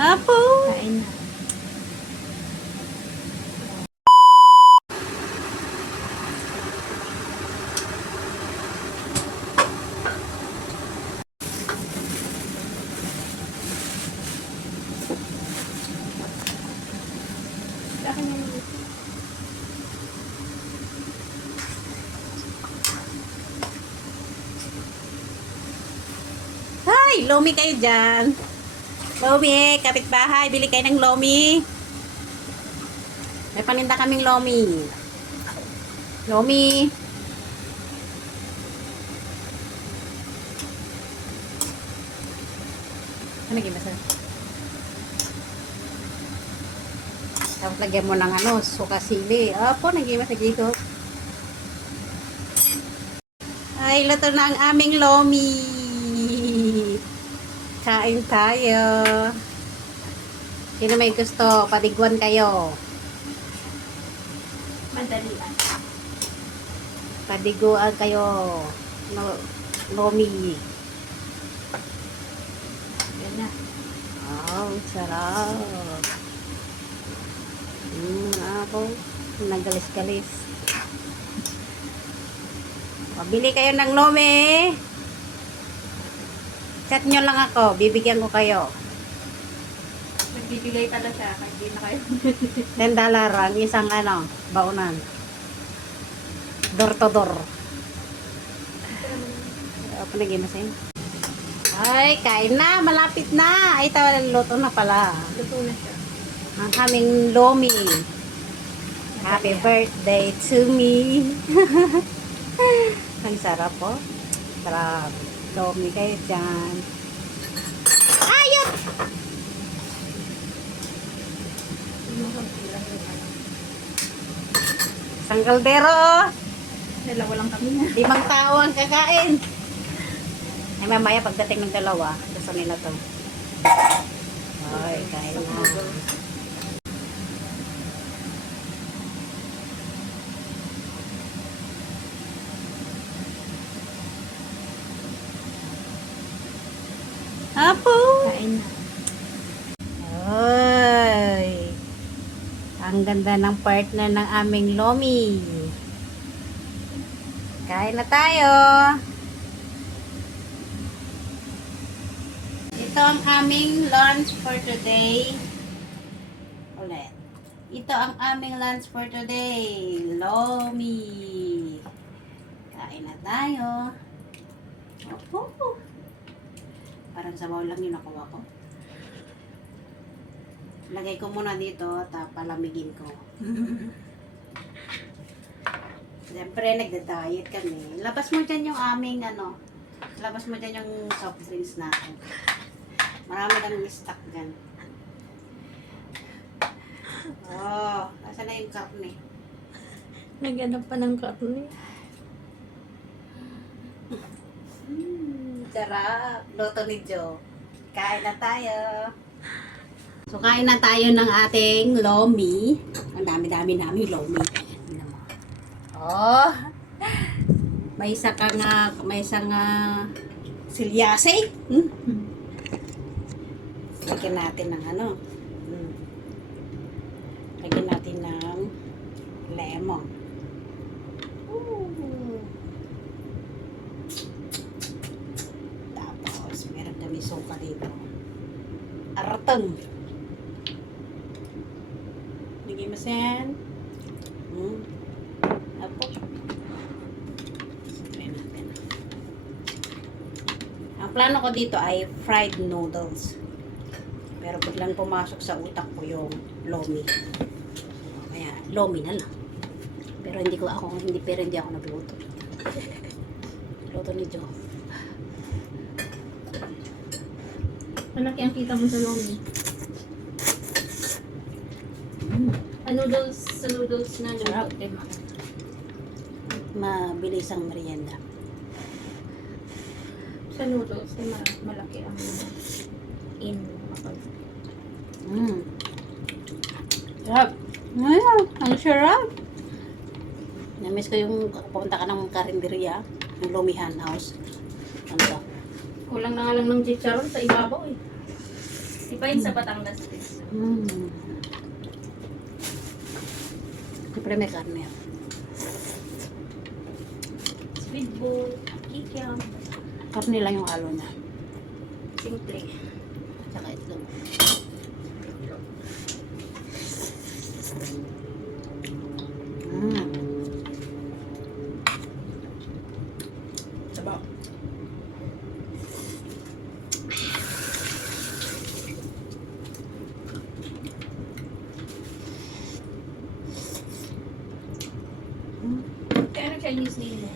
Apo! Kain na. Hay! Lomi kayo dyan. Lomi, kapitbahay. Bili kayo ng lomi. May paninda kaming lomi. Lomi. Ano gimasa? Tapos lagyan mo ng suka sili. Opo, nagimasa dito. Ay, luto na ang aming lomi. Kain tayo. Sino may gusto? Padiguan kayo. Madalian. Padiguan kayo. Lomi. Yan na. Oh, sarap. Ako. Nagalis-galis. Pabili kayo ng lomi. Chat nyo lang ako. Bibigyan ko kayo. Nagbibigay pala siya. Kahit di na kayo. $10 ang isang baunan. Door to door. Apa na gimasin? Ay, kain na. Malapit na. Ay, luto na pala. Luto na siya. Ang aming lomi. Happy birthday to me. Ang sarap po. Sarap. Lomi kayo dyan. Ayot! Isang kaldero. Dalawa lang kami na. 5 tao ang kakain. Ay, mamaya pagdating ng 2, gusto nila to. Ay, kain na. Apo! Kain na. Ay! Ang ganda ng partner ng aming lomi. Kain na tayo. Ito ang aming lunch for today. Ulit. Ito ang aming lunch for today. Lomi. Kain na tayo. Opo. Parang sabaw lang yung nakuha ko. Lagay ko muna dito, tapos palamigin ko. Siyempre, nagda-diet kami. Labas mo dyan yung aming labas mo dyan yung soft drinks natin. Marami kang stock dyan. Oh, nasa na yung karne? Naghanap pa ng karne. Sarap. Luto ni Joe. Kain na tayo. So, kain na tayo ng ating lomi. Ang dami-dami namin lomi. Oh. May isa silyase. Lagyan natin ng Lagyan natin ng lemon. Tapos, meron kami suka dito. Aratang. Lagyan mo sen. Apo. Try natin. Ang plano ko dito ay fried noodles. Pero biglang pumasok sa utak ko yung lomi. Kaya, lomi na lang. Pero hindi ako nagluto. Luto ni Joe. Malaki ang kita mo sa lomi. Sa noodles na Sarap. luto. Mabilis ang merienda. Sa noodles ay malaki ang Sarap. Ayan, ang sarap. Namiss ko yung pupunta ka ng karinderya, yung Lumihan House. Ano ba? Kulang na nga lang ng chicharon sa ibabaw eh. Iba yun sa Batangas. Siyempre may karne. Sweet bowl, kikiam, Karne lang yung halo niya. simple. Tsaka itlog. Sabaw. Kaya ano Chinese name mo?